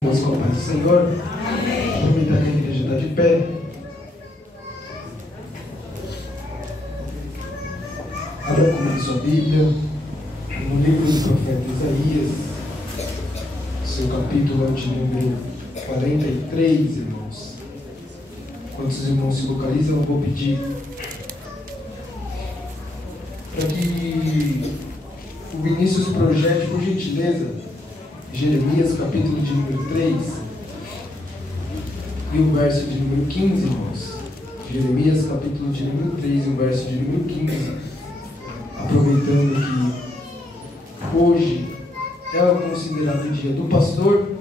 Deus, com a paz do Senhor. Amém. Aproveitar que a igreja está de pé. Abra comigo sua Bíblia no livro do profeta Isaías, seu capítulo de número 43, irmãos. Enquanto os irmãos se localizam, eu vou pedir para que o Vinícius projete, por gentileza, Jeremias, capítulo de número 3 e o verso de número 15, irmãos. Jeremias, capítulo de número 3 e o verso de número 15. Aproveitando que hoje é considerado o dia do pastor,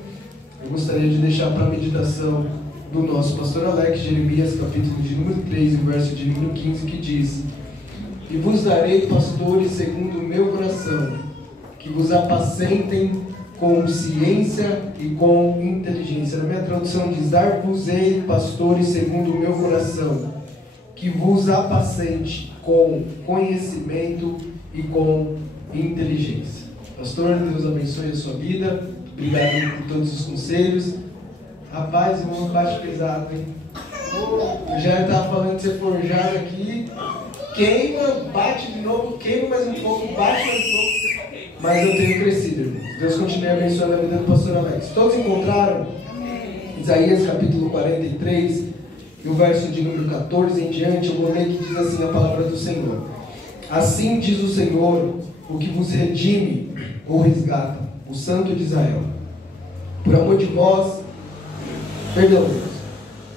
eu gostaria de deixar para a meditação do nosso pastor Alex, Jeremias, capítulo de número 3 e o verso de número 15, que diz: E vos darei pastores segundo o meu coração, que vos apacentem com ciência e com inteligência. Na minha tradução diz: dar-vos-ei pastores segundo o meu coração, que vos apacente com conhecimento e com inteligência. Pastor, Deus abençoe a sua vida. Obrigado por todos os conselhos. Rapaz, irmão, bate pesado, hein? Eu já estava falando de ser forjado aqui. Queima, bate de novo, queima mais um pouco, bate mais um pouco. Mas eu tenho crescido, irmãos. Deus continue abençoando a vida do pastor Alex. Todos encontraram? Amém. Isaías capítulo 43, e o verso de número 14 em diante, eu vou ler, que diz assim a palavra do Senhor: Assim diz o Senhor, o que vos redime ou resgata, o Santo de Israel. Por amor de vós,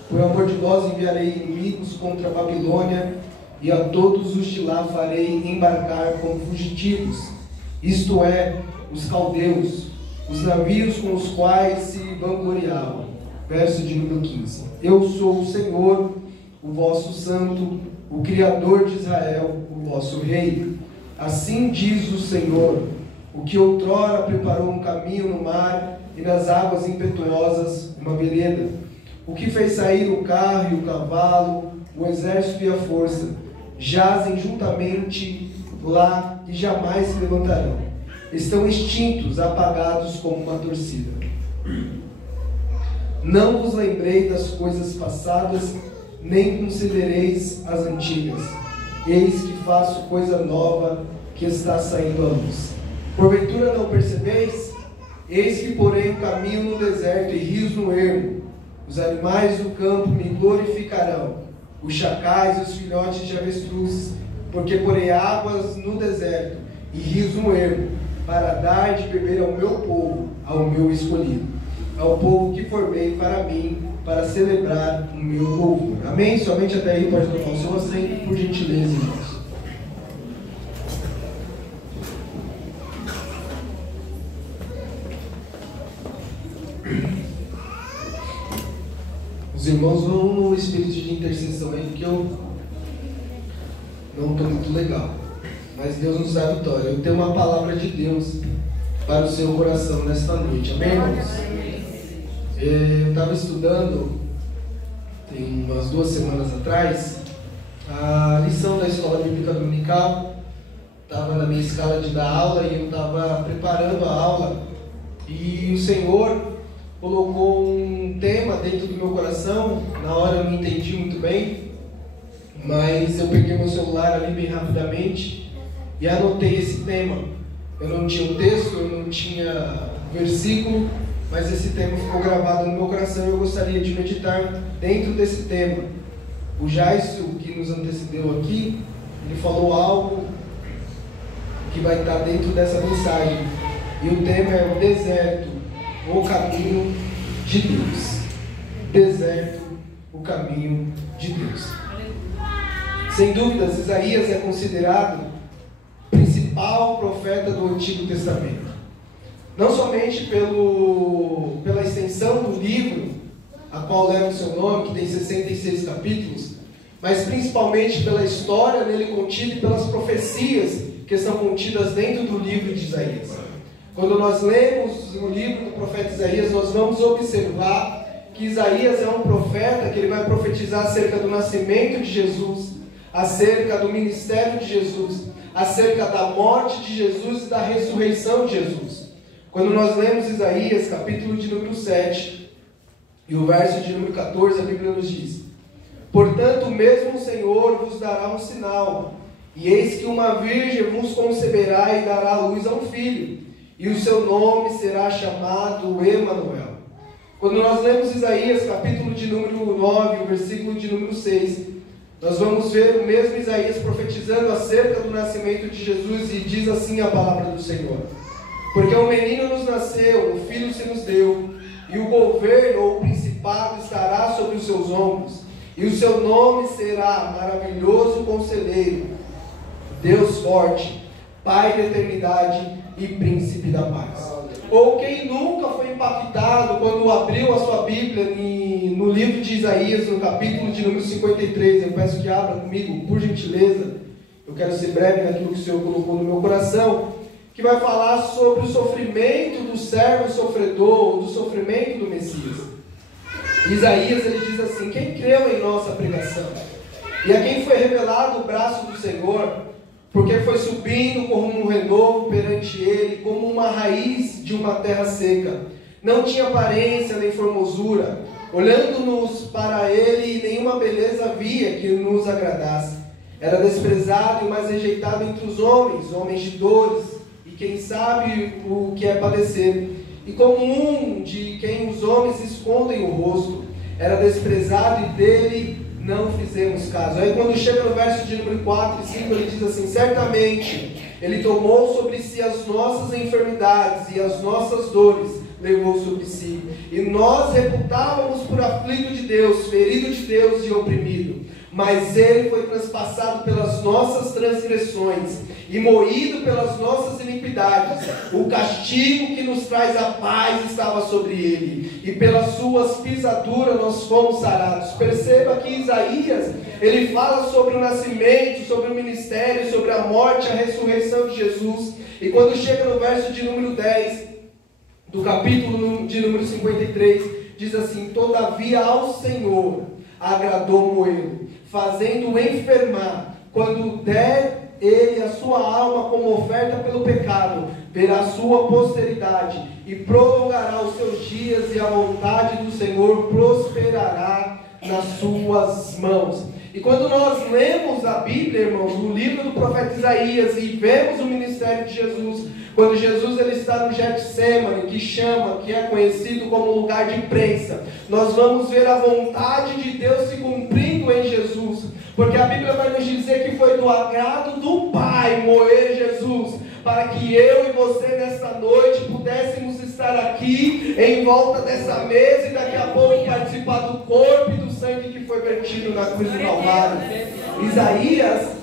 por amor de vós enviarei inimigos contra a Babilônia, e a todos os de lá farei embarcar como fugitivos, isto é, os caldeus, os navios com os quais se vangloriavam. Verso de número 15. Eu sou o Senhor, o vosso santo, o Criador de Israel, o vosso rei. Assim diz o Senhor, o que outrora preparou um caminho no mar e nas águas impetuosas uma vereda, o que fez sair o carro e o cavalo, o exército e a força, jazem juntamente lá e jamais se levantarão. Estão extintos, apagados como uma torcida. Não vos lembrei das coisas passadas, nem considereis as antigas. Eis que faço coisa nova, que está saindo à luz. Porventura não percebeis? Eis que porei um caminho no deserto e rios no ermo. Os animais do campo me glorificarão, os chacais e os filhotes de avestruzes, porque porei águas no deserto e rios no ermo, para dar de beber ao meu povo, ao meu escolhido, ao povo que formei para mim, para celebrar o meu louvor. Amém? Somente até aí pode tomar o seu assento, por gentileza, irmãos. Os irmãos vão no espírito de intercessão aí, porque eu não estou muito legal, mas Deus nos dá a vitória. Eu tenho uma palavra de Deus para o seu coração nesta noite, amém, irmãos? Eu estava estudando, tem umas 2 semanas atrás, a lição da Escola Bíblica Dominical. Estava na minha escala de dar aula e eu estava preparando a aula, e o Senhor colocou um tema dentro do meu coração. Na hora eu não entendi muito bem, mas eu peguei meu celular ali bem rapidamente e anotei esse tema. Eu não tinha um texto, eu não tinha versículo, mas esse tema ficou gravado no meu coração e eu gostaria de meditar dentro desse tema. O Jaisso, que nos antecedeu aqui, ele falou algo que vai estar dentro dessa mensagem, e o tema é o deserto, o caminho de Deus. Deserto, o caminho de Deus. Sem dúvidas, Isaías é considerado o principal profeta do Antigo Testamento. Não somente pela extensão do livro, a qual leva o seu nome, que tem 66 capítulos, mas principalmente pela história nele contida e pelas profecias que estão contidas dentro do livro de Isaías. Quando nós lemos o livro do profeta Isaías, nós vamos observar que Isaías é um profeta que ele vai profetizar acerca do nascimento de Jesus, acerca do ministério de Jesus, acerca da morte de Jesus e da ressurreição de Jesus. Quando nós lemos Isaías, capítulo de número 7, e o verso de número 14, a Bíblia nos diz: portanto, mesmo o Senhor vos dará um sinal, e eis que uma virgem vos conceberá e dará à luz a um filho, e o seu nome será chamado Emanuel. Quando nós lemos Isaías, capítulo de número 9, o versículo de número 6, nós vamos ver o mesmo Isaías profetizando acerca do nascimento de Jesus, e diz assim a palavra do Senhor: porque um menino nos nasceu, um filho se nos deu, e o governo ou o principado estará sobre os seus ombros, e o seu nome será Maravilhoso Conselheiro, Deus Forte, Pai da Eternidade e Príncipe da Paz. Ou quem nunca foi impactado quando abriu a sua Bíblia no livro de Isaías, no capítulo de número 53, eu peço que abra comigo, por gentileza, eu quero ser breve naquilo que o Senhor colocou no meu coração, que vai falar sobre o sofrimento do servo sofredor, do sofrimento do Messias. Isaías, ele diz assim: quem creu em nossa pregação? E a quem foi revelado o braço do Senhor, porque foi subindo como um renovo perante ele, como uma raiz de uma terra seca. Não tinha aparência nem formosura, olhando-nos para ele, nenhuma beleza havia que nos agradasse. Era desprezado e mais rejeitado entre os homens, homens de dores, e quem sabe o que é padecer. E como um de quem os homens escondem o rosto, era desprezado e dele não fizemos caso. Aí quando chega no verso de número 4 e 5, ele diz assim: certamente ele tomou sobre si as nossas enfermidades e as nossas dores levou sobre si. E nós reputávamos por aflito de Deus, ferido de Deus e oprimido. Mas ele foi transpassado pelas nossas transgressões e moído pelas nossas iniquidades. O castigo que nos traz a paz estava sobre ele, e pelas suas pisaduras nós fomos sarados. Perceba que Isaías, ele fala sobre o nascimento, sobre o ministério, sobre a morte, a ressurreição de Jesus. E quando chega no verso de número 10 do capítulo de número 53, diz assim: todavia ao Senhor agradou moê-lo, fazendo-o enfermar. Quando der ele a sua alma como oferta pelo pecado, verá a sua posteridade e prolongará os seus dias, e a vontade do Senhor prosperará nas suas mãos. E quando nós lemos a Bíblia, irmãos, no livro do profeta Isaías, e vemos o ministério de Jesus, quando Jesus ele está no Getsemane, que é conhecido como lugar de prensa, nós vamos ver a vontade de Deus se cumprindo em Jesus, porque a Bíblia vai nos dizer que foi do agrado do Pai moer Jesus, para que eu e você nesta noite pudéssemos estar aqui em volta dessa mesa e daqui a pouco participar do corpo e do sangue que foi vertido na cruz do Calvário. Isaías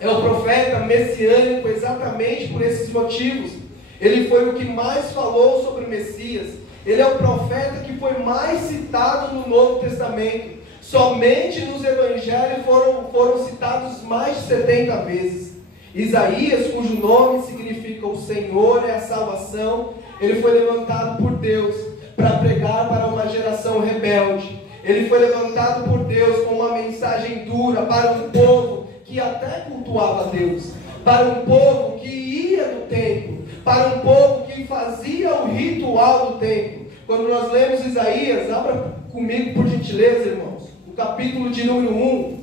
é o profeta messiânico exatamente por esses motivos. Ele foi o que mais falou sobre o Messias. Ele é o profeta que foi mais citado no Novo Testamento. Somente nos evangelhos foram citados mais de 70 vezes. Isaías, cujo nome significa o Senhor é a salvação, ele foi levantado por Deus para pregar para uma geração rebelde. Ele foi levantado por Deus com uma mensagem dura para um povo que até cultuava Deus, para um povo que ia no templo, para um povo que fazia o ritual do templo. Quando nós lemos Isaías, abra comigo por gentileza, irmãos, o capítulo de número 1,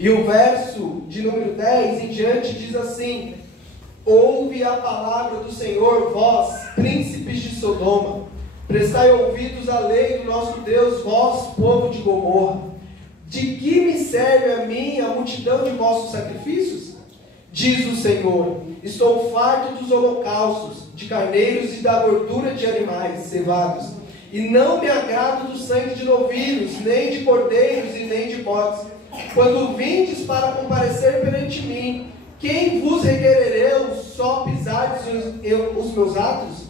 e o verso de número 10 em diante diz assim: ouve a palavra do Senhor, vós, príncipes de Sodoma, prestai ouvidos à lei do nosso Deus, vós, povo de Gomorra. De que me serve a mim a multidão de vossos sacrifícios? Diz o Senhor: estou farto dos holocaustos, de carneiros e da gordura de animais cevados, e não me agrado do sangue de novilhos, nem de cordeiros e nem de bodes. Quando vindes para comparecer perante mim, quem vos requerereu só pisardes os meus atos?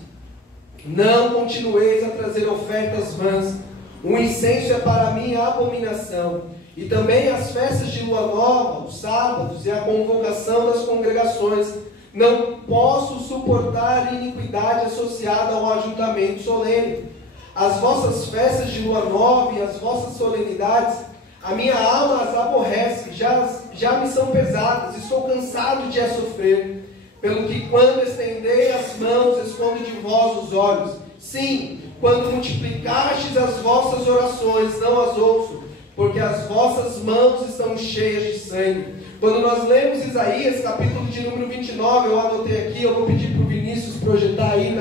Não continueis a trazer ofertas vãs. O incenso é para mim a abominação. E também as festas de lua nova, os sábados e a convocação das congregações. Não posso suportar iniquidade associada ao ajuntamento solene. As vossas festas de lua nova e as vossas solenidades, a minha alma as aborrece, já me são pesadas, estou cansado de as sofrer. Pelo que quando estendei as mãos, escondo de vós os olhos. Sim, quando multiplicastes as vossas orações, não as ouço, porque as vossas mãos estão cheias de sangue. Quando nós lemos Isaías, capítulo de número 29, eu anotei aqui, eu vou pedir para o Vinícius projetar aí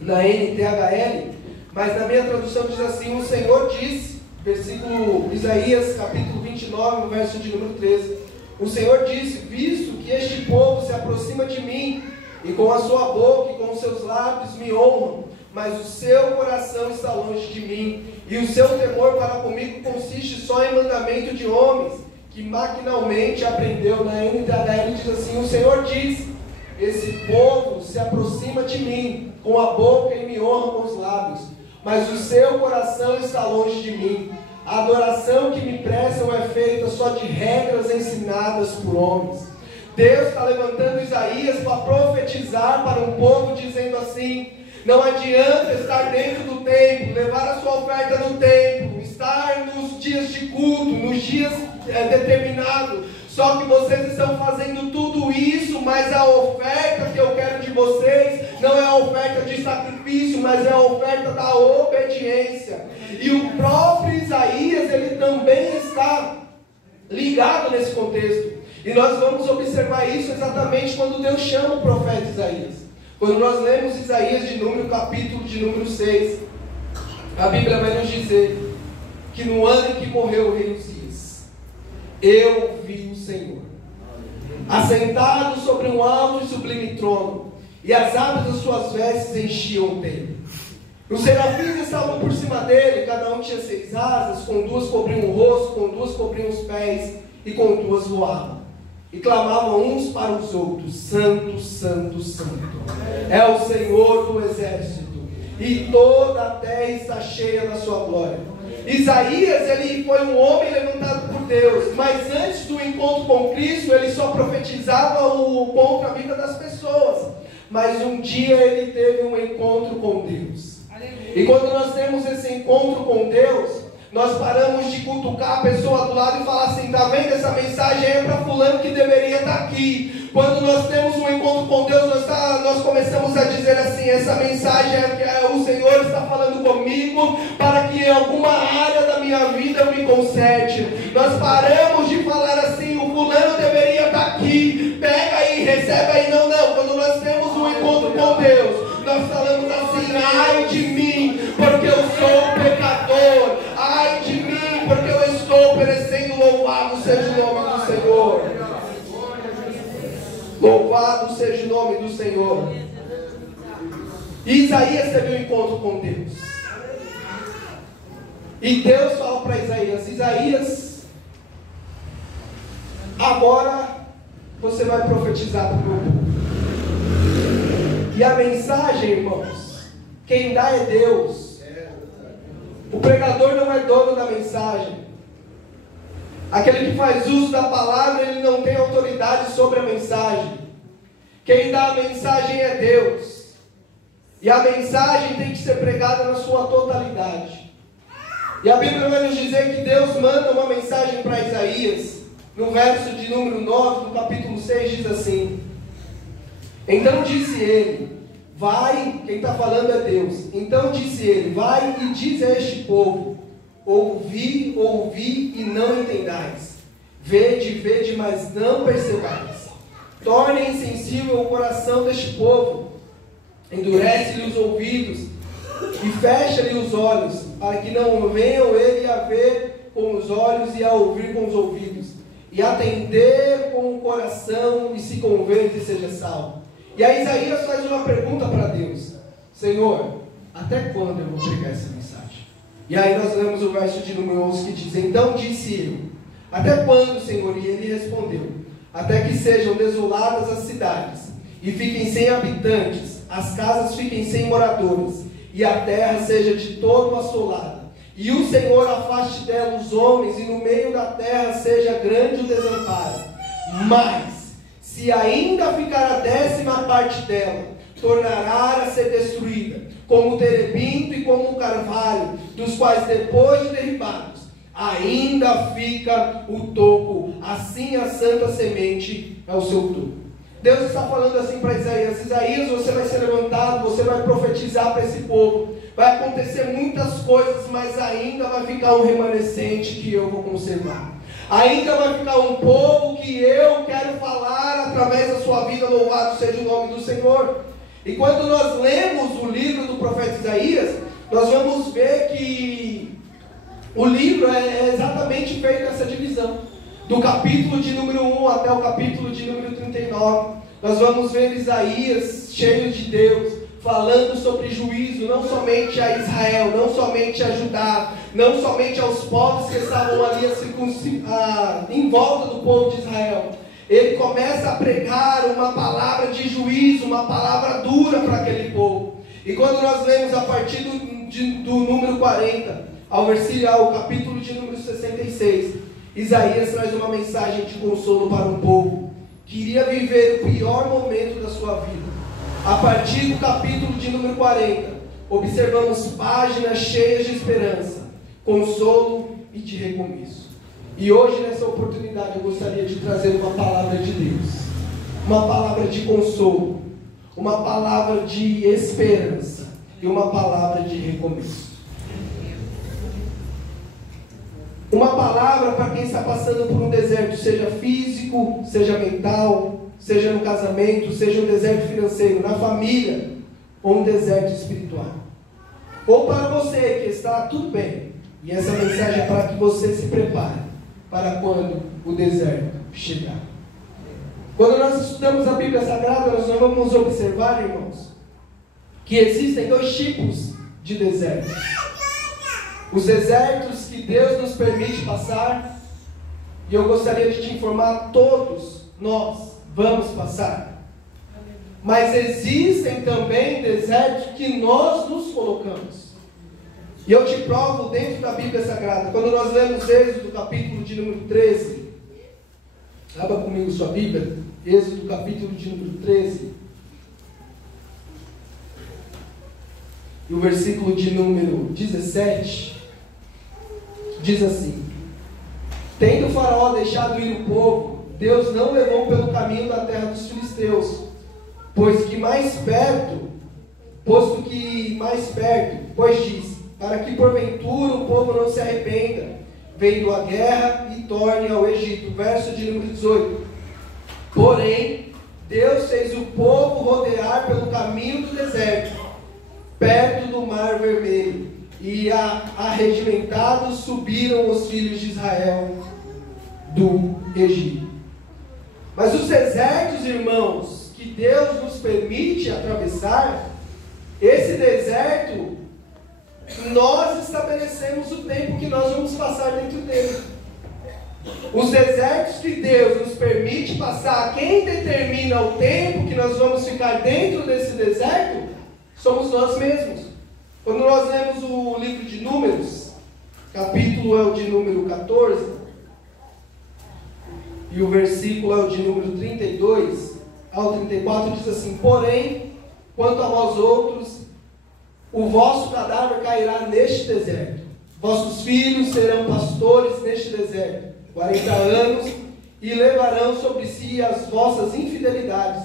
na NTHL, mas na minha tradução diz assim: o Senhor disse, versículo Isaías, capítulo 29, verso de número 13, o Senhor disse: visto que este povo se aproxima de mim, e com a sua boca e com os seus lábios me honram, mas o seu coração está longe de mim, e o seu temor para comigo consiste só em mandamento de homens, que maquinalmente aprendeu. Na NTHL diz assim: o Senhor diz: esse povo se aproxima de mim com a boca e me honra com os lábios, mas o seu coração está longe de mim. A adoração que me prestam é feita só de regras ensinadas por homens. Deus está levantando Isaías para profetizar para um povo, dizendo assim: não adianta estar dentro do templo, levar a sua oferta no templo, estar nos dias de culto, nos dias determinados, só que vocês estão fazendo tudo isso, mas a oferta que eu quero de vocês não é a oferta de sacrifício, mas é a oferta da obediência. E o próprio Isaías, ele também está ligado nesse contexto, e nós vamos observar isso exatamente quando Deus chama o profeta Isaías. Quando nós lemos Isaías de número, capítulo de número 6, a Bíblia vai nos dizer que no ano em que morreu o rei Uzias, eu vi o Senhor assentado sobre um alto e sublime trono, e as abas das suas vestes enchiam o templo. Os serafins estavam por cima dele, cada um tinha 6 asas, com 2 cobriam o rosto, com 2 cobriam os pés, e com 2 voavam. E clamavam uns para os outros: Santo, Santo, Santo é o Senhor do exército, e toda a terra está cheia da sua glória. Isaías, ele foi um homem levantado por Deus, mas antes do encontro com Cristo, ele só profetizava o bom para a vida das pessoas. Mas um dia ele teve um encontro com Deus. E quando nós temos esse encontro com Deus, nós paramos de cutucar a pessoa do lado e falar assim: está vendo, essa mensagem é para fulano que deveria estar aqui. Quando nós temos um encontro com Deus, nós começamos a dizer assim: essa mensagem é que o Senhor está falando comigo para que em alguma área da minha vida eu me conserte. Nós paramos de falar assim: o fulano deveria estar aqui, pega aí, recebe aí. Não, quando nós temos um encontro com Deus, nós falamos assim: ai de mim, porque eu sou pecador, ai de mim, porque eu estou perecendo. Louvado seja o nome do Senhor. Louvado seja o nome do Senhor. Isaías teve um encontro com Deus, e Deus fala para Isaías: Isaías, agora você vai profetizar para o meu povo. E a mensagem, irmãos, quem dá é Deus. O pregador não é dono da mensagem. Aquele que faz uso da palavra, ele não tem autoridade sobre a mensagem. Quem dá a mensagem é Deus. E a mensagem tem que ser pregada na sua totalidade. E a Bíblia vai nos dizer que Deus manda uma mensagem para Isaías. No verso de número 9, do capítulo 6, diz assim: então disse ele, vai, quem está falando é Deus. Então disse ele, vai e diz a este povo: ouvi, ouvi e não entendais. Vede, vede, mas não percebais. Torne insensível o coração deste povo. Endurece-lhe os ouvidos e fecha-lhe os olhos, para que não venham ele a ver com os olhos e a ouvir com os ouvidos, e atender com o coração, e se converta e seja salvo. E aí Isaías faz uma pergunta para Deus: Senhor, até quando eu vou pregar essa mensagem? E aí nós lemos o verso de número 11 que diz: então disse eu, até quando, Senhor? E ele respondeu: até que sejam desoladas as cidades, e fiquem sem habitantes, as casas fiquem sem moradores, e a terra seja de todo assolada, e o Senhor afaste dela os homens, e no meio da terra seja grande o desamparo. Mas se ainda ficar a 10ª parte dela, tornará a ser destruída, como o terebinto e como o carvalho, dos quais depois de derribados, ainda fica o toco. Assim a santa semente é o seu toco. Deus está falando assim para Isaías: Isaías, você vai ser levantado, você vai profetizar para esse povo. Vai acontecer muitas coisas, mas ainda vai ficar um remanescente que eu vou conservar. Ainda vai ficar um povo que eu quero falar através da sua vida. Louvado seja o nome do Senhor. E quando nós lemos o livro do profeta Isaías, nós vamos ver que o livro é exatamente feito essa divisão. Do capítulo de número 1 até o capítulo de número 39, nós vamos ver Isaías cheio de Deus, falando sobre juízo, não somente a Israel, não somente a Judá, não somente aos povos que estavam ali em volta do povo de Israel. Ele começa a pregar uma palavra de juízo, uma palavra dura para aquele povo. E quando nós lemos a partir do número 40 ao capítulo de número 66, Isaías traz uma mensagem de consolo para um povo que iria viver o pior momento da sua vida. A partir do capítulo de número 40, observamos páginas cheias de esperança, consolo e de recomeço. E hoje, nessa oportunidade, eu gostaria de trazer uma palavra de Deus, uma palavra de consolo, uma palavra de esperança e uma palavra de recomeço. Uma palavra para quem está passando por um deserto, seja físico, seja mental, seja no casamento, seja um deserto financeiro, na família, ou um deserto espiritual. Ou para você que está tudo bem, e essa mensagem é para que você se prepare para quando o deserto chegar. Quando nós estudamos a Bíblia Sagrada, nós vamos observar, irmãos, que existem dois tipos de desertos. Os desertos que Deus nos permite passar, e eu gostaria de te informar, todos nós vamos passar. Mas existem também desertos que nós nos colocamos. E eu te provo dentro da Bíblia Sagrada. Quando nós lemos Êxodo, capítulo de número 13. Abra comigo sua Bíblia. Êxodo, capítulo de número 13. E o versículo de número 17. Diz assim: tendo o faraó deixado ir o povo, Deus não levou pelo caminho da terra dos filisteus, pois diz, para que porventura o povo não se arrependa, vendo a guerra e torne ao Egito. Verso de número 18. Porém, Deus fez o povo rodear pelo caminho do deserto, perto do mar vermelho, e arregimentados subiram os filhos de Israel do Egito. Mas os desertos, irmãos, que Deus nos permite atravessar, esse deserto, nós estabelecemos o tempo que nós vamos passar dentro dele. Os desertos que Deus nos permite passar, quem determina o tempo que nós vamos ficar dentro desse deserto, somos nós mesmos. Quando nós lemos o livro de Números, capítulo é o de número 14, e o versículo é o de número 32 ao 34, diz assim: porém, quanto a vós outros, o vosso cadáver cairá neste deserto, vossos filhos serão pastores neste deserto, 40 anos, e levarão sobre si as vossas infidelidades,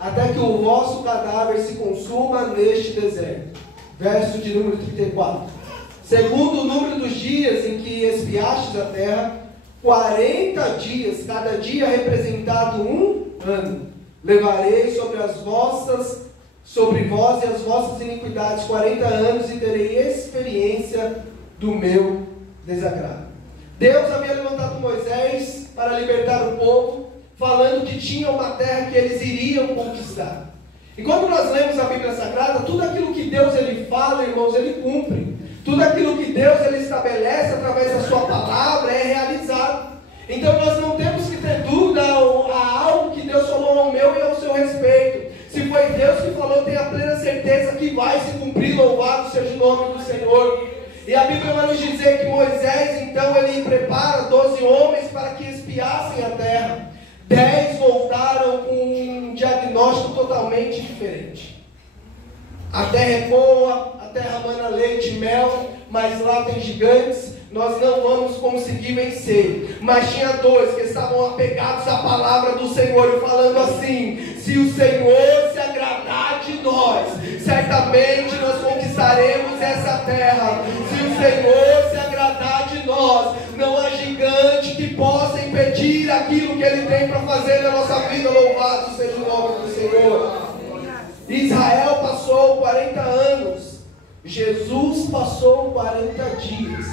até que o vosso cadáver se consuma neste deserto. Verso de número 34. Segundo o número dos dias em que espiastes a terra, 40 dias, cada dia representado um ano, levarei sobre vós e as vossas iniquidades 40 anos, e terei experiência do meu desagrado. Deus havia levantado Moisés para libertar o povo, falando que tinha uma terra que eles iriam conquistar. E quando nós lemos a Bíblia Sagrada, tudo aquilo que Deus ele fala, irmãos, ele cumpre. Tudo aquilo que Deus ele estabelece através da sua palavra é realizado. Então nós não temos que ter dúvida a algo que Deus falou ao meu e ao seu respeito. Se foi Deus que falou, tenha plena certeza que vai se cumprir. Louvado seja o nome do Senhor. E a Bíblia vai nos dizer que Moisés, então, ele prepara 12 homens para que espiassem a terra. 10 voltaram com um diagnóstico totalmente diferente. A terra é boa, a terra mana leite e mel, mas lá tem gigantes, nós não vamos conseguir vencer. Mas tinha 2 que estavam apegados à palavra do Senhor e falando assim: Se o Senhor se agradar de nós, certamente nós conquistaremos essa terra. Se o Senhor se agradar de nós, não há gigante que possa impedir aquilo que Ele tem para fazer na nossa vida. Louvado seja o nome do Senhor. Israel passou 40 anos, Jesus passou 40 dias.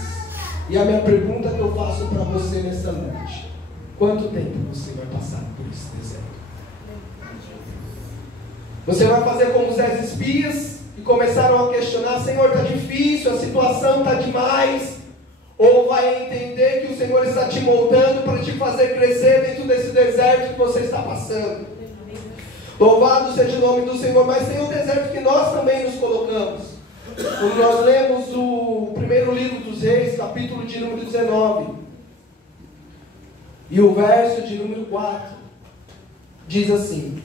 E a minha pergunta que eu faço para você nessa noite: quanto tempo você vai passar por esse deserto? Você vai fazer como os 10 espias e começaram a questionar: Senhor, está difícil, a situação está demais? Ou vai entender que o Senhor está te moldando para te fazer crescer dentro desse deserto que você está passando? Louvado seja o nome do Senhor. Mas tem um deserto que nós também nos colocamos. Quando nós lemos o primeiro livro dos Reis, capítulo de número 19, e o verso de número 4, diz assim: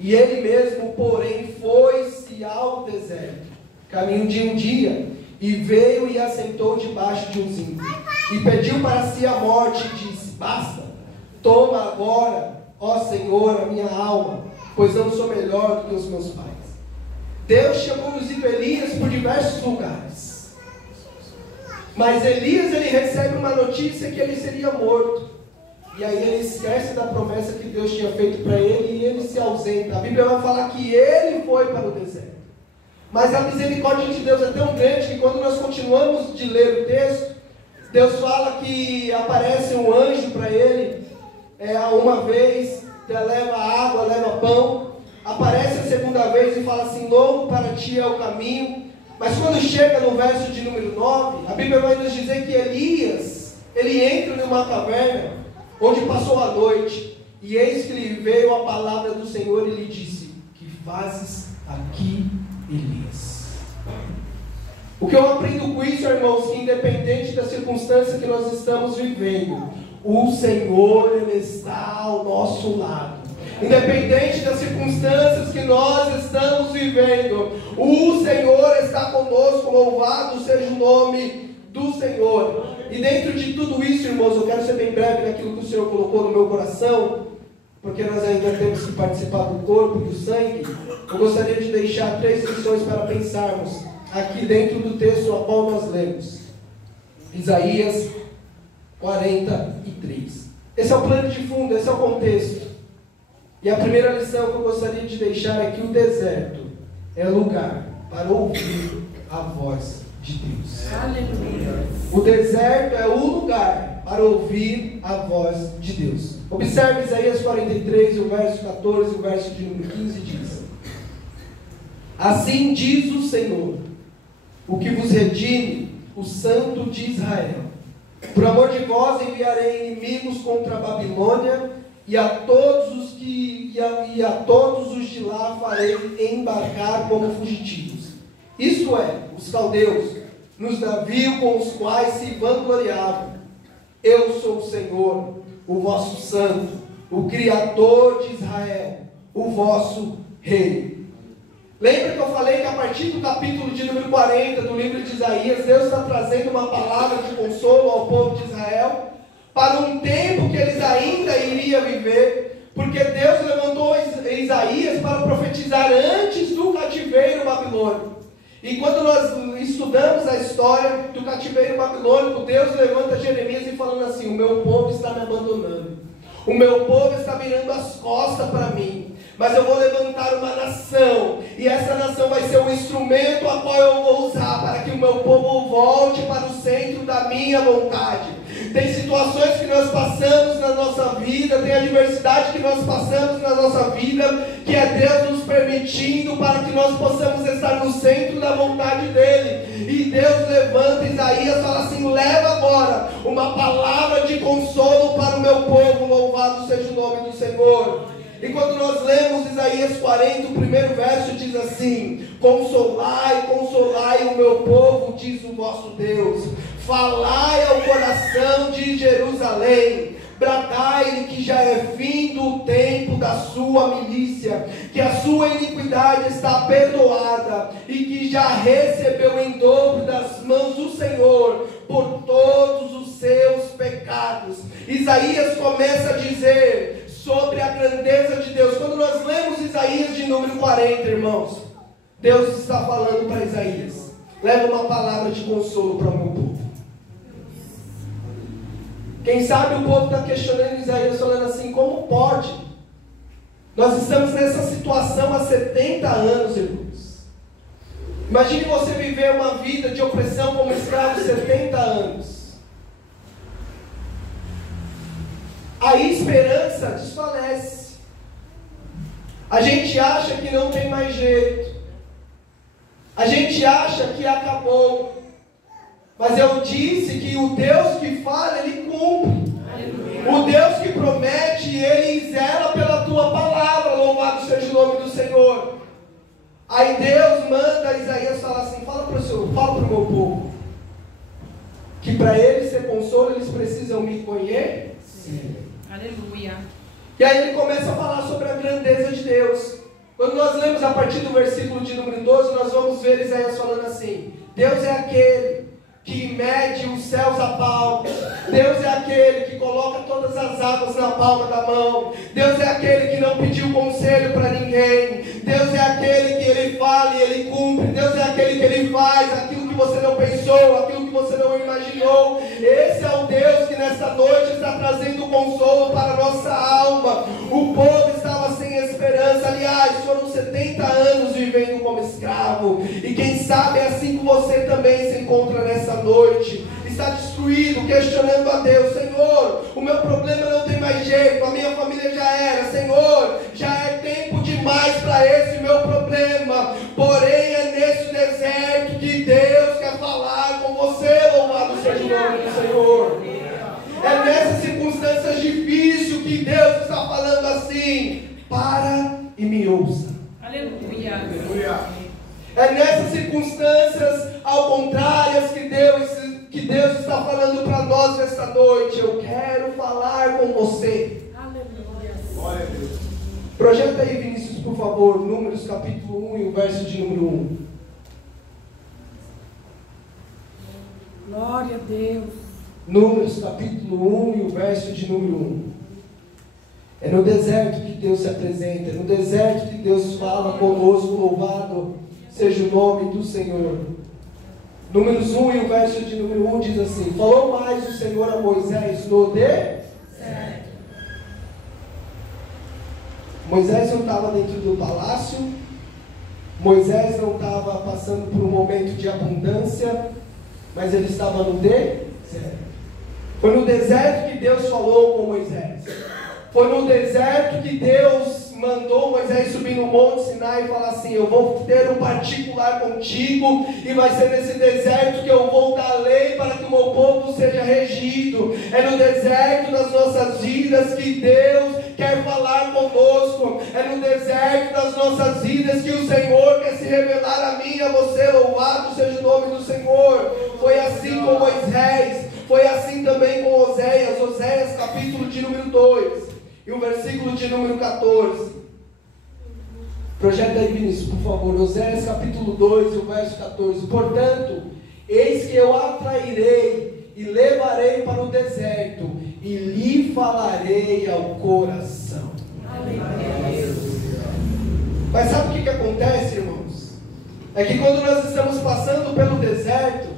e ele mesmo, porém, foi-se ao deserto, caminho de um dia, e veio e assentou debaixo de um zimbro, e pediu para si a morte, e disse: basta, toma agora, ó Senhor, a minha alma, pois não sou melhor do que os meus pais. Deus tinha conduzido Elias por diversos lugares, mas Elias, ele recebe uma notícia que ele seria morto, e aí ele esquece da promessa que Deus tinha feito para ele, e ele se ausenta. A Bíblia vai falar que ele foi para o deserto, mas a misericórdia de Deus é tão grande que quando nós continuamos de ler o texto, Deus fala que aparece um anjo para ele, uma vez, leva água, leva pão. Aparece a segunda vez e fala assim: longo para ti é o caminho. Mas quando chega no verso de número 9, a Bíblia vai nos dizer que Elias, ele entra numa caverna, onde passou a noite, e eis que lhe veio a palavra do Senhor e lhe disse: que fazes aqui, Elias? O que eu aprendo com isso, irmãos, que independente da circunstância que nós estamos vivendo, o Senhor, Ele está ao nosso lado. Independente das circunstâncias que nós estamos vivendo, o Senhor está conosco. Louvado seja o nome do Senhor. E dentro de tudo isso, irmãos, eu quero ser bem breve naquilo que o Senhor colocou no meu coração, porque nós ainda temos que participar do corpo e do sangue. Eu gostaria de deixar 3 lições para pensarmos aqui dentro do texto a qual nós lemos. Isaías 43. Esse é o plano de fundo, esse é o contexto. E a primeira lição que eu gostaria de deixar é que o deserto é lugar para ouvir a voz de Deus. Aleluia. O deserto é o lugar para ouvir a voz de Deus. Observe Isaías 43, o verso 14 e o verso de número 15 diz: assim diz o Senhor, o que vos redime, o Santo de Israel: por amor de vós enviarei inimigos contra a Babilônia, e a todos os de lá farei embarcar como fugitivos. Isto é, os caldeus, nos navios com os quais se vangloriavam. Eu sou o Senhor, o vosso santo, o Criador de Israel, o vosso Rei. Lembra que eu falei que a partir do capítulo de número 40 do livro de Isaías, Deus está trazendo uma palavra de consolo ao povo de Israel, para um tempo que eles ainda iriam viver, porque Deus levantou Isaías para profetizar antes do cativeiro babilônico. E quando nós estudamos a história do cativeiro babilônico, Deus levanta Jeremias e falando assim: o meu povo está me abandonando, o meu povo está virando as costas para mim, mas eu vou levantar uma nação, e essa nação vai ser o instrumento a qual eu vou usar para que o meu povo volte para o centro da minha vontade. Tem situações que nós passamos na nossa vida, tem adversidade que nós passamos na nossa vida, que é Deus nos permitindo para que nós possamos estar no centro da vontade dEle. E Deus levanta Isaías e fala assim: leva agora uma palavra de consolo para o meu povo. Louvado seja o nome do Senhor. E quando nós lemos Isaías 40, o primeiro verso diz assim: consolai, consolai o meu povo, diz o vosso Deus. Falai ao coração de Jerusalém, bradai-lhe que já é fim do tempo da sua milícia, que a sua iniquidade está perdoada, e que já recebeu em dobro das mãos do Senhor por todos os seus pecados. Isaías começa a dizer sobre a grandeza de Deus. Quando nós lemos Isaías de número 40, irmãos, Deus está falando para Isaías: leva uma palavra de consolo para o meu povo. Quem sabe o povo está questionando Isaías, falando assim: como pode? Nós estamos nessa situação há 70 anos, irmãos. Imagine você viver uma vida de opressão como escravo 70 anos. A esperança desfalece. A gente acha que não tem mais jeito. A gente acha que acabou. Mas eu disse que o Deus que fala, Ele cumpre. O Deus que promete, Ele zela pela tua palavra. Louvado seja o nome do Senhor. Aí Deus manda Isaías falar assim: fala para o meu povo, que para eles ser consolo, eles precisam me conhecer. Sim. Aleluia. E aí ele começa a falar sobre a grandeza de Deus. Quando nós lemos a partir do versículo de número 12, nós vamos ver Isaías falando assim: Deus é aquele que mede os céus a palmo. Deus é aquele que coloca todas as águas na palma da mão. Deus é aquele que não pediu conselho para ninguém. Deus é aquele que Ele fala e Ele cumpre. Deus é aquele que Ele faz aquilo que você não pensou, aquilo que você não imaginou. Esse é o Deus que nesta noite está trazendo consolo para a nossa alma. O povo estava sem esperança. Aliás, foram 70 anos vivendo como escravo. E quem sabe é assim que você também se encontra nessa noite. Está destruído, questionando a Deus: Senhor, o meu problema não tem mais jeito, a minha família já era, Senhor, já é tempo demais para esse meu problema. Porém é nesse deserto que Deus quer falar com você. Louvado seja o nome do Senhor. É nessas circunstâncias difíceis que Deus está falando assim: para e me ouça. Aleluia. Aleluia. É nessas circunstâncias ao contrárias que Deus está falando para nós nesta noite: eu quero falar com você. Aleluia. Glória a Deus. Projeta aí, Vinícius, por favor, Números capítulo 1 e o verso de número 1. Glória a Deus. Números capítulo 1 e o verso de número 1. É no deserto que Deus se apresenta, é no deserto que Deus fala conosco. Louvado seja o nome do Senhor. Números 1 e o verso de número 1 diz assim: falou mais o Senhor a Moisés no deserto. Moisés não estava dentro do palácio, Moisés não estava passando por um momento de abundância, mas ele estava no deserto. Foi no deserto que Deus falou com Moisés. Foi no deserto que Deus mandou Moisés subir no Monte Sinai e falar assim: eu vou ter um particular contigo, e vai ser nesse deserto que eu vou dar lei para que o meu povo seja regido. É no deserto das nossas vidas que Deus quer falar conosco. É no deserto das nossas vidas que o Senhor quer se revelar a mim e a você. Louvado seja o nome do Senhor. Foi assim com Moisés, foi assim também com Oséias. Oséias capítulo de número 2 e o versículo de número 14. Projeta aí, Vinícius, por favor. Oséias capítulo 2 e o verso 14. Portanto, eis que eu atrairei e levarei para o deserto e lhe falarei ao coração. Aleluia. Mas sabe o que acontece, irmãos? É que quando nós estamos passando pelo deserto,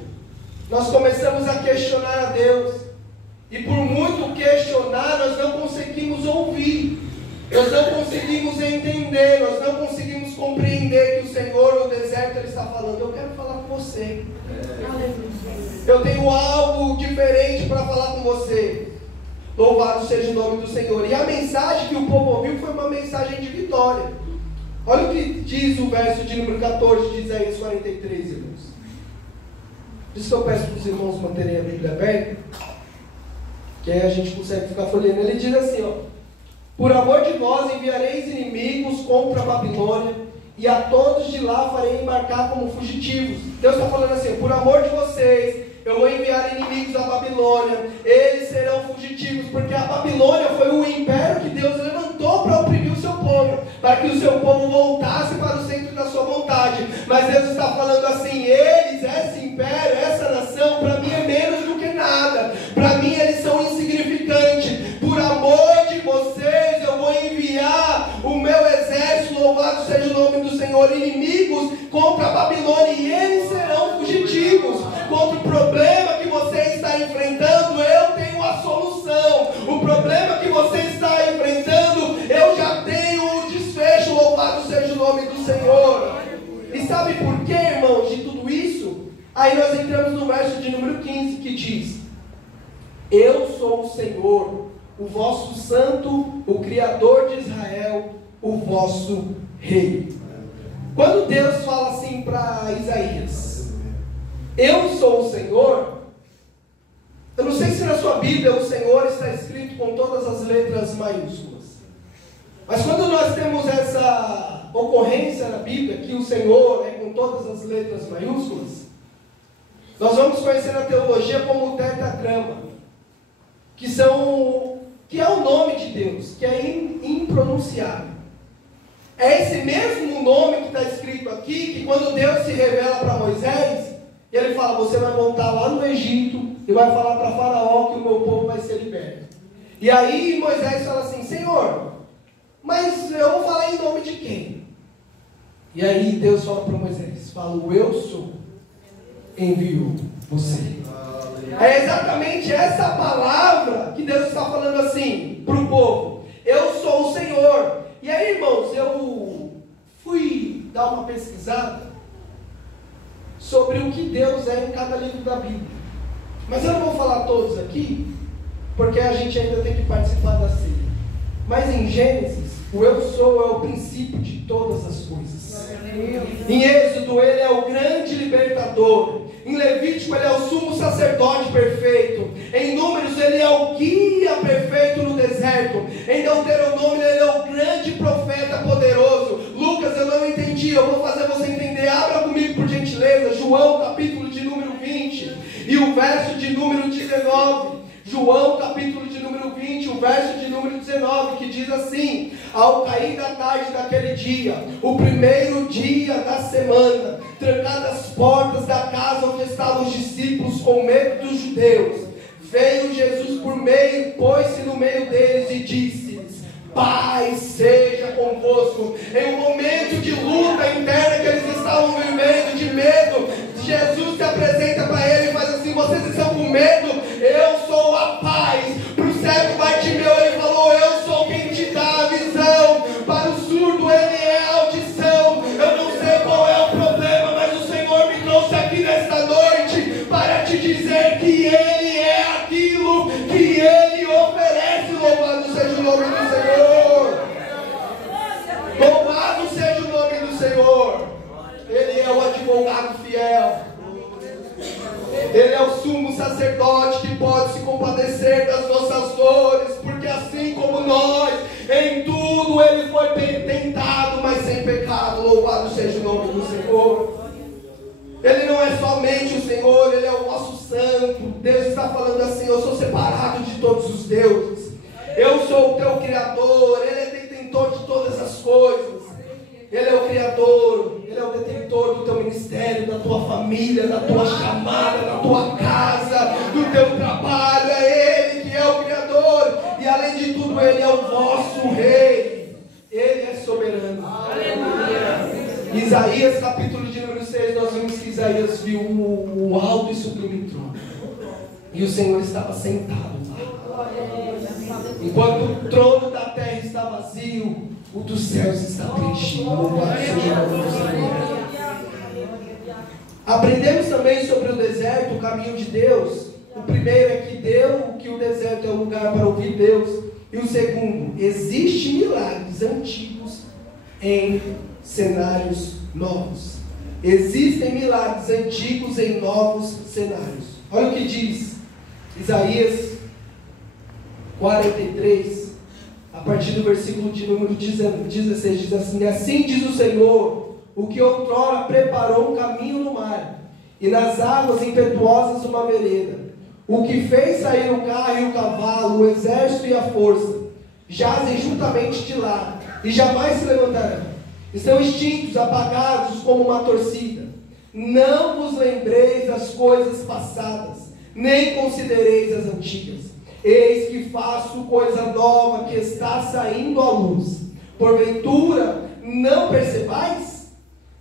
nós começamos a questionar a Deus. E por muito questionar, nós não conseguimos ouvir, nós não conseguimos entender, nós não conseguimos compreender que o Senhor no deserto Ele está falando: eu quero falar com você. Eu tenho algo diferente para falar com você. Louvado seja o nome do Senhor. E a mensagem que o povo ouviu foi uma mensagem de vitória. Olha o que diz o verso de número 14 de Isaías 43, irmãos. Por isso que eu peço para os irmãos manterem a Bíblia aberta, que aí a gente consegue ficar folheando. Ele diz assim, ó: por amor de vós enviareis inimigos contra a Babilônia, e a todos de lá farei embarcar como fugitivos. Deus está falando assim: por amor de vocês, eu vou enviar inimigos à Babilônia, eles serão fugitivos, porque a Babilônia foi o império que Deus levantou para oprimir o seu povo, para que o seu povo voltasse para o centro da sua vontade. Mas Deus está falando assim: eles, esse império, essa nação, para mim é menos do que nada, para mim eles são insignificantes. Por amor de vocês, eu vou enviar o meu exército. contra o problema que você está enfrentando, eu tenho a solução. O problema que você está enfrentando, eu já tenho o desfecho. Louvado seja o nome do Senhor. E sabe por quê, irmãos, de tudo isso? Aí nós entramos no verso de número 15, que diz: eu sou o Senhor, o vosso santo, o Criador de Israel, o vosso Rei. Quando Deus fala assim para Isaías, eu sou o Senhor, eu não sei se na sua Bíblia o Senhor está escrito com todas as letras maiúsculas, mas quando nós temos essa ocorrência na Bíblia, que o Senhor é com todas as letras maiúsculas, nós vamos conhecer na teologia como o tetragrama, que é o nome de Deus, que é impronunciável. É esse mesmo nome que está escrito aqui, que quando Deus se revela para Moisés, ele fala: você vai voltar lá no Egito e vai falar para Faraó que o meu povo vai ser liberto. E aí Moisés fala assim: Senhor, mas eu vou falar em nome de quem? E aí Deus fala para Moisés, fala: o eu sou enviou você. É exatamente essa palavra que Deus está falando assim para o povo: eu sou o Senhor. E aí, irmãos, eu fui dar uma pesquisada sobre o que Deus é em cada livro da Bíblia. Mas eu não vou falar todos aqui, porque a gente ainda tem que participar da ceia. Mas em Gênesis, o eu sou é o princípio de todas as coisas. Em Êxodo, ele é o grande libertador. Em Levítico, ele é o sumo sacerdote perfeito. Em Números, ele é o guia perfeito no deserto. Em Deuteronômio, ele é o grande profeta poderoso. Lucas, eu não entendi, eu vou fazer você entender. Abra comigo, por gentileza, João, capítulo de número 20 e o verso de número 19. João, capítulo de número 20, o verso de número 19, que diz assim: ao cair da tarde daquele dia, o primeiro dia da semana, trancadas as portas da casa onde estavam os discípulos com medo dos judeus, veio Jesus por meio, pôs-se no meio deles e disse-lhes: paz seja convosco. Em um momento de luta interna que eles estavam vivendo, de medo, Jesus se apresenta para ele e faz assim: vocês estão com medo? Eu sou a paz. Para o cego Bartimeu ele falou: eu sou quem te dá a visão. Para o surdo ele é a audição. Eu não sei qual é o problema, mas o Senhor me trouxe aqui nesta noite para te dizer que ele é aquilo que ele oferece. Louvado seja o nome do Senhor. Louvado seja o nome do Senhor. Ele é o advogado fiel. Ele é o sumo sacerdote que pode se compadecer das nossas dores, porque assim como nós, em tudo ele foi tentado, mas sem pecado. Louvado seja o nome do Senhor. Ele não é somente o Senhor, ele é o nosso santo. Deus está falando assim: eu sou separado de todos os deuses. Eu sou o teu Criador. Ele é detentor de todas as coisas. Ele é o Criador, ele é o detentor do teu ministério, da tua família, da tua chamada, da tua casa, do teu trabalho. É Ele que é o Criador. E além de tudo, Ele é o vosso Rei. Ele é soberano. Aleluia. Isaías, capítulo de número 6, nós vimos que Isaías viu o alto e sublime trono. E o Senhor estava sentado lá. Enquanto o trono da terra está vazio, o dos céus está preenchido. Aprendemos também sobre o deserto, o caminho de Deus. O primeiro é que o deserto é um lugar para ouvir Deus. E o segundo, existem milagres antigos em cenários novos. Existem milagres antigos em novos cenários. Olha o que diz Isaías 43, a partir do versículo de número 16, diz assim: assim diz o Senhor, o que outrora preparou um caminho no mar, e nas águas impetuosas uma vereda, o que fez sair o carro e o cavalo, o exército e a força, jazem juntamente de lá, e jamais se levantarão, estão extintos, apagados como uma torcida. Não vos lembreis das coisas passadas, nem considereis as antigas. Eis que faço coisa nova que está saindo à luz. Porventura não percebais?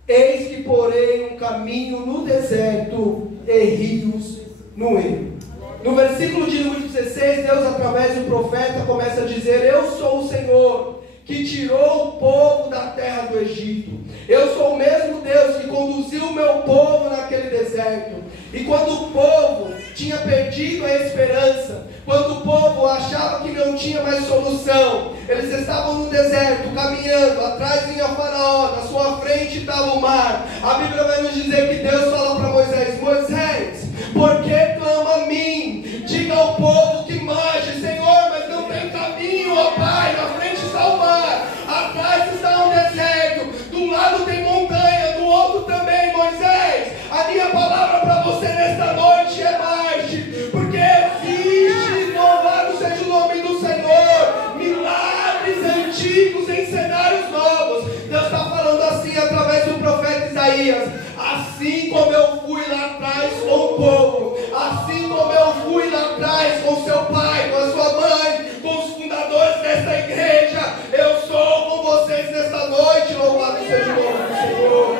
Eis que porei um caminho no deserto e e rios no erro. No versículo de número 16, Deus, através do profeta, começa a dizer: eu sou o Senhor que tirou o povo da terra do Egito. Eu sou o mesmo Deus que conduziu o meu povo naquele deserto. E quando o povo tinha perdido a esperança, quando o povo achava que não tinha mais solução, eles estavam no deserto, caminhando, atrás vinha Faraó, na sua frente estava o mar. A Bíblia vai nos dizer que Deus fala para Moisés: Moisés, por que clama a mim? Diga ao povo que marche. Senhor, mas não tem caminho, ó Pai, na frente está o mar, atrás está o deserto, do lado tem montanha, do outro também. Moisés, a minha palavra para você nesta noite é marche, porque existe, louvado seja o nome do Senhor, milagres antigos em cenários novos. Deus está falando assim através do profeta Isaías: assim como eu fui lá atrás com o povo, assim como eu fui lá atrás com seu pai, com a sua mãe, com os fundadores desta igreja, eu sou com vocês nesta noite. Louvado seja o nome do Senhor.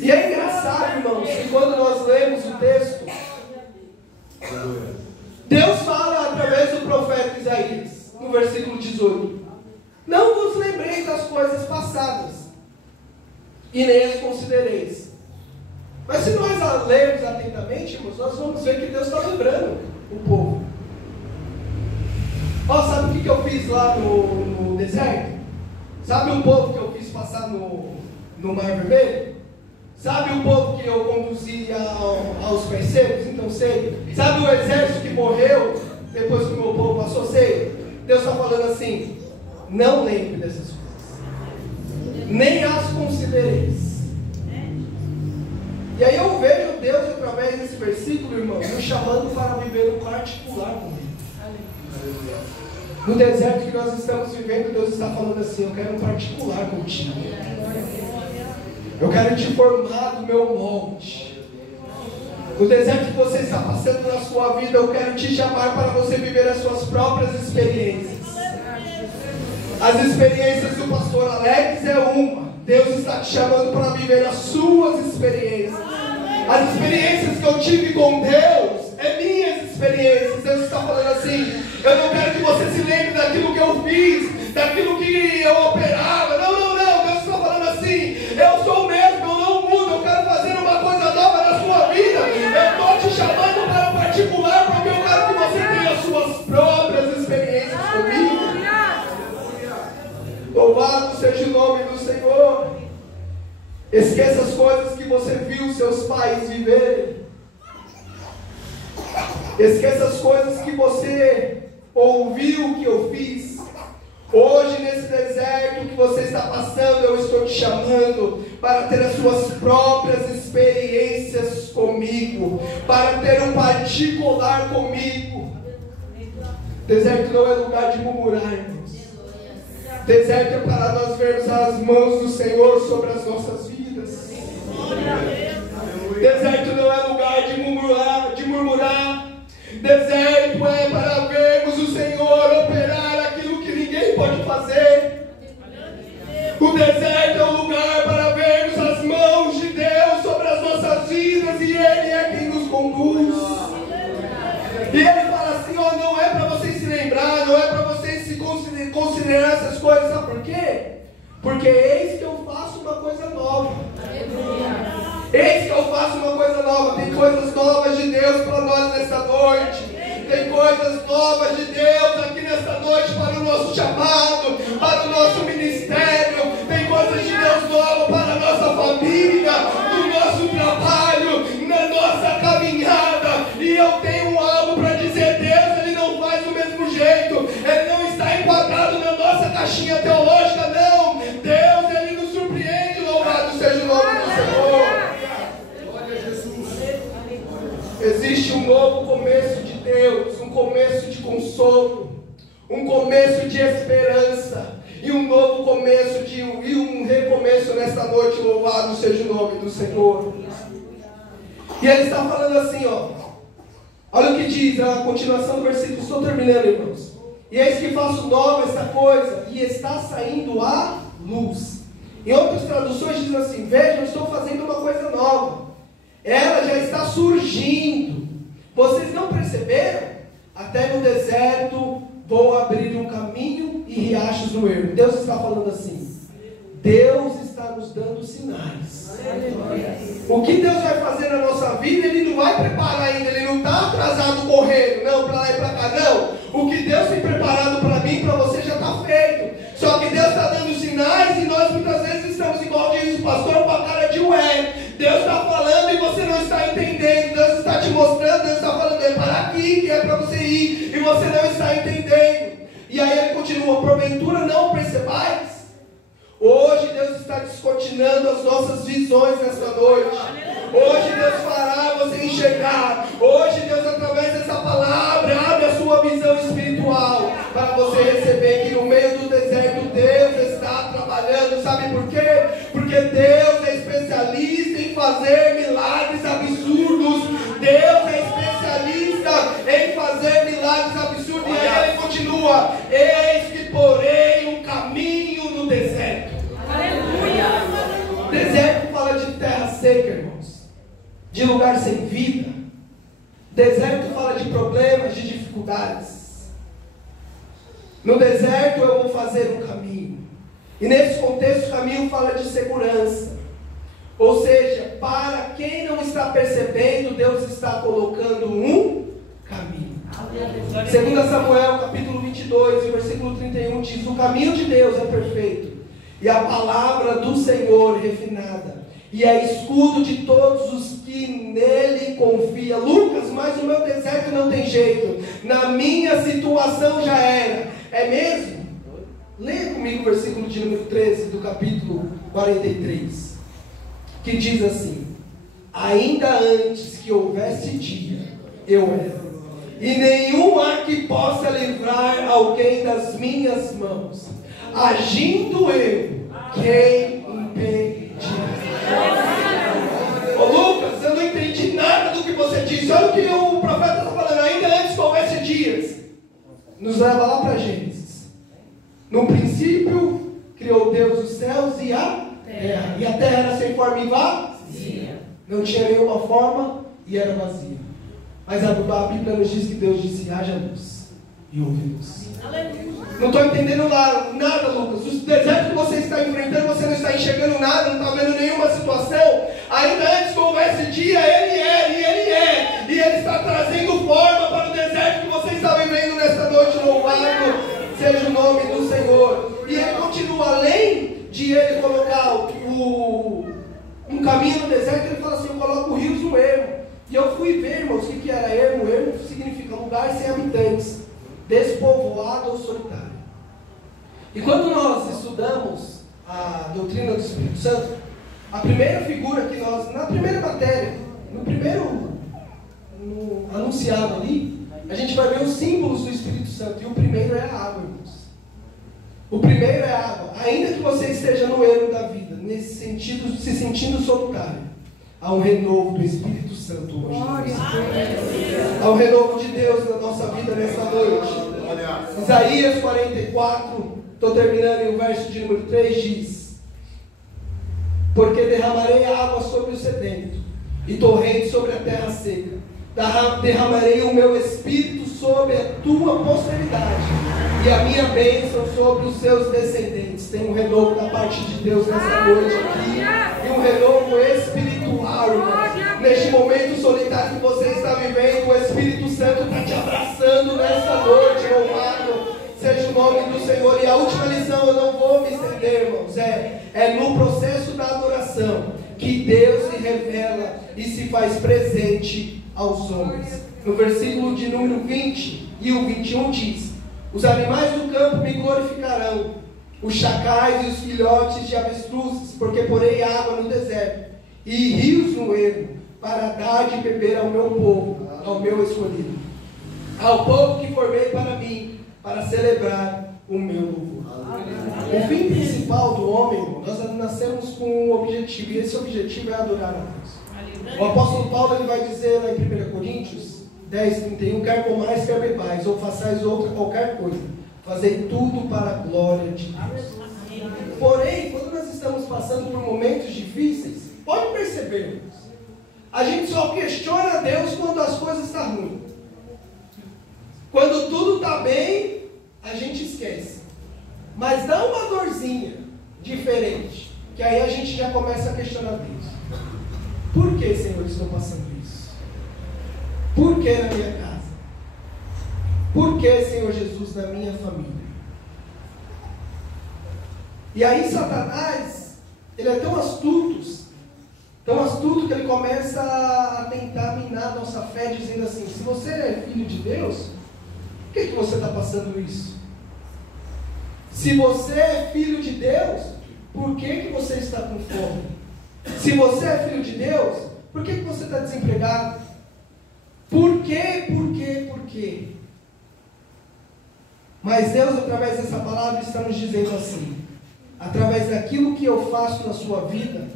E é engraçado, irmãos, que quando nós lemos o texto, Deus fala através do profeta Isaías, no versículo 18: não vos lembreis das coisas passadas, e nem as considereis. Mas se nós lermos atentamente, irmãos, nós vamos ver que Deus está lembrando o povo. Sabe o que eu fiz lá no deserto? Sabe o povo que eu fiz passar no Mar Vermelho? Sabe o povo que eu conduzi aos percebos? Então sei. Sabe o exército que morreu depois que o meu povo passou? Sei. Deus está falando assim: não lembre dessas coisas, nem as considereis. E aí eu vejo Deus, através desse versículo, irmão, nos chamando para viver no particular comigo. No deserto que nós estamos vivendo, Deus está falando assim: eu quero um particular contigo. Eu quero te formar do meu molde. No deserto que você está passando na sua vida, eu quero te chamar para você viver as suas próprias experiências. As experiências do pastor Alex é uma. Deus está te chamando para viver as suas experiências. As experiências que eu tive com Deus é minhas experiências. Deus está falando assim: eu não quero que você se lembre daquilo que eu fiz, daquilo que eu operava. Não, não, não. Deus está falando assim: eu sou o mesmo, eu não mudo. Eu quero fazer uma coisa nova na sua vida. Eu estou te chamando para o particular, porque eu quero que você tenha as suas próprias experiências comigo. Louvado seja o nome do Senhor. Esqueça as coisas que você viu seus pais viverem. Esqueça as coisas que você ouviu que eu fiz. Hoje, nesse deserto que você está passando, eu estou te chamando para ter as suas próprias experiências comigo, para ter um particular comigo. Deserto não é lugar de murmurar, irmãos. Deserto é para nós vermos as mãos do Senhor sobre as nossas vidas. Deserto não é lugar de murmurar. Deserto é para vermos o Senhor operar aquilo que ninguém pode fazer. O deserto é um lugar para vermos as mãos de Deus sobre as nossas vidas, e Ele é quem nos conduz. E Ele fala assim: não é para vocês se lembrar, não é para vocês se considerar essas coisas. Sabe por quê? Porque eis que eu faço uma coisa nova. Eis que eu faço uma coisa nova. Tem coisas novas de Deus para nós nesta noite. Tem coisas novas de Deus aqui nesta noite para o nosso chamado, para o nosso ministério. Tem coisas de Deus novas para a nossa família, no nosso trabalho, na nossa caminhada. E eu tenho algo para dizer: Deus, Ele não faz do mesmo jeito. Ele não está enquadrado na nossa caixinha teológica, não. Deus, Ele nos surpreende. Louvado seja o nome do Senhor. Existe um novo começo de Deus, um começo de consolo, um começo de esperança, e um novo começo e um recomeço nesta noite. Louvado seja o nome do Senhor. E Ele está falando assim, olha o que diz a continuação do versículo. Estou terminando, irmãos. E eis que faço nova esta coisa, e está saindo a luz. Em outras traduções diz assim: vejam, estou fazendo uma coisa nova. Ela já está surgindo. Vocês não perceberam? Até no deserto vou abrir um caminho e riachos no ermo. Deus está falando assim. Deus está nos dando sinais. O que Deus vai fazer na nossa vida, Ele não vai preparar ainda. Ele não está atrasado correndo, não, para lá e para cá, não. O que Deus tem preparado para mim, para você, já está feito. Só que Deus está dando sinais e nós muitas vezes estamos igual diz o pastor, com a cara de ué. Deus está falando e você não está entendendo. Deus está te mostrando, Deus está falando, é para aqui que é para você ir, e você não está entendendo. E aí ele continua: porventura não percebais? Hoje Deus está descortinando as nossas visões nesta noite. Hoje Deus fará você enxergar. Hoje Deus, através dessa palavra, abre a sua visão espiritual para você receber que no meio do deserto Deus está trabalhando. Sabe por quê? Porque Deus é especialista em fazer milagres absurdos. Deus é especialista em fazer milagres absurdos. E aí ele continua: eis que porém um caminho no deserto. Aleluia! Deserto fala de terra seca, irmãos, de lugar sem vida. Deserto fala de problemas, de dificuldades. No deserto eu vou fazer um caminho. E nesse contexto o caminho fala de segurança. Ou seja, para quem não está percebendo, Deus está colocando um caminho. 2 Samuel capítulo 22, versículo 31 diz: o caminho de Deus é perfeito, e a palavra do Senhor refinada, e é escudo de todos os que nele confiam. Lucas, mas o meu deserto não tem jeito, na minha situação já era. É mesmo? Leia comigo o versículo de número 13 do capítulo 43, que diz assim: ainda antes que houvesse dia, eu era, e nenhum há que possa livrar alguém das minhas mãos. Agindo eu, quem impedirá? Ô Lucas, eu não entendi nada do que você disse. Olha o que o profeta está falando. Ainda antes que houvesse dias. Nos leva lá para Gênesis. No princípio, criou Deus os céus e a terra. E a terra era sem forma e vazia. Não tinha nenhuma forma e era vazia. Mas a Bíblia nos diz que Deus disse: haja luz. E houve luz. Não estou entendendo nada, Lucas. O deserto que você está enfrentando, você não está enxergando nada, não está vendo nenhuma situação. Ainda antes que houvesse dia, Ele é, e Ele é. E Ele está trazendo forma para o deserto que você está vivendo nesta noite. Louvado seja o nome do Senhor. E Ele continua, além de Ele colocar um caminho no deserto, Ele fala assim: eu coloco rios no ermo. E eu fui ver, irmãos, o que era ermo. Ermo significa lugar sem habitantes, despovoado ou solitário. E quando nós estudamos a doutrina do Espírito Santo, a primeira figura que nós, na primeira matéria, no anunciado ali, a gente vai ver os símbolos do Espírito Santo. E o primeiro é a água, irmãos. O primeiro é a água. Ainda que você esteja no erro da vida, nesse sentido, se sentindo solitário, há um renovo do Espírito Santo hoje. Há um renovo de Deus na nossa vida nessa noite. Isaías 44, estou terminando, e o verso de número 3 diz: porque derramarei água sobre o sedento, e torrente sobre a terra seca. Derramarei o meu espírito sobre a tua posteridade, e a minha bênção sobre os seus descendentes. Tem um renovo da parte de Deus nessa noite aqui, e um renovo espiritual, irmãos. Neste momento solitário que você está vivendo, o Espírito Santo está te abraçando nessa noite. Louvado seja o nome do Senhor. E a última lição, eu não vou me estender, irmãos, é no processo da adoração que Deus se revela e se faz presente aos homens. No versículo de número 20 e o 21 diz: os animais do campo me glorificarão, os chacais e os filhotes de avestruzes, porque porei água no deserto e rios no ermo, para dar de beber ao meu povo, ao meu escolhido, ao povo que formei para mim, para celebrar o meu louvor. O fim principal do homem, nós nascemos com um objetivo, e esse objetivo é adorar a Deus. O apóstolo Paulo ele vai dizer lá em 1 Coríntios 10:31: quer comais, quer bebais, ou façais outra qualquer coisa, fazei tudo para a glória de Deus. Porém, quando nós estamos estamos passando por momentos difíceis, pode perceber, irmãos, a gente só questiona Deus quando as coisas estão ruins. Quando tudo está bem, a gente esquece. Mas dá uma dorzinha diferente, que aí a gente já começa a questionar Deus. Por que, Senhor, estou passando isso? Por que na minha casa? Por que, Senhor Jesus, na minha família? E aí Satanás, ele é tão astuto que ele começa a tentar minar a nossa fé, dizendo assim: se você é filho de Deus, por que você está passando isso? Se você é filho de Deus, por que você está com fome? Se você é filho de Deus, por que você está desempregado? Por quê? Por quê? Por quê? Mas Deus, através dessa palavra, está nos dizendo assim: através daquilo que eu faço na sua vida,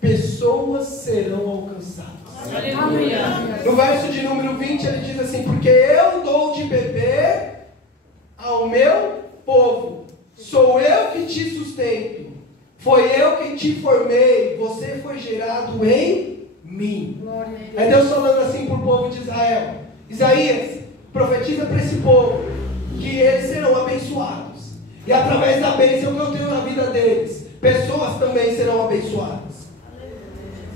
pessoas serão alcançadas. Aleluia. No verso de número 20 ele diz assim: porque eu dou de beber ao meu povo, sou eu que te sustento, foi eu quem te formei, você foi gerado em mim. É Deus falando assim para o povo de Israel: Isaías, profetiza para esse povo que eles serão abençoados, e através da bênção que eu tenho na vida deles, pessoas também serão abençoadas.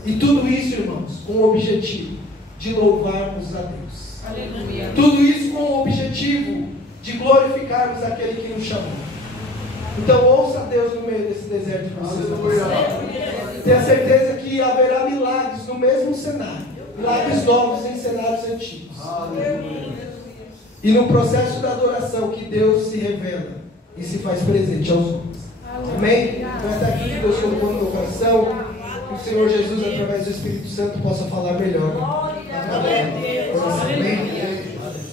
E tudo isso, irmãos, com o objetivo de louvarmos a Deus. Aleluia. Tudo isso com o objetivo de glorificarmos aquele que nos chamou. Então ouça Deus no meio desse deserto que vocês estão passando. Tenha certeza que haverá milagres no mesmo cenário, milagres novos em cenários antigos. E no processo da adoração que Deus se revela e se faz presente aos homens. Amém? Então é daqui que Deus colocou no meu coração, que o Senhor Jesus, através do Espírito Santo, possa falar melhor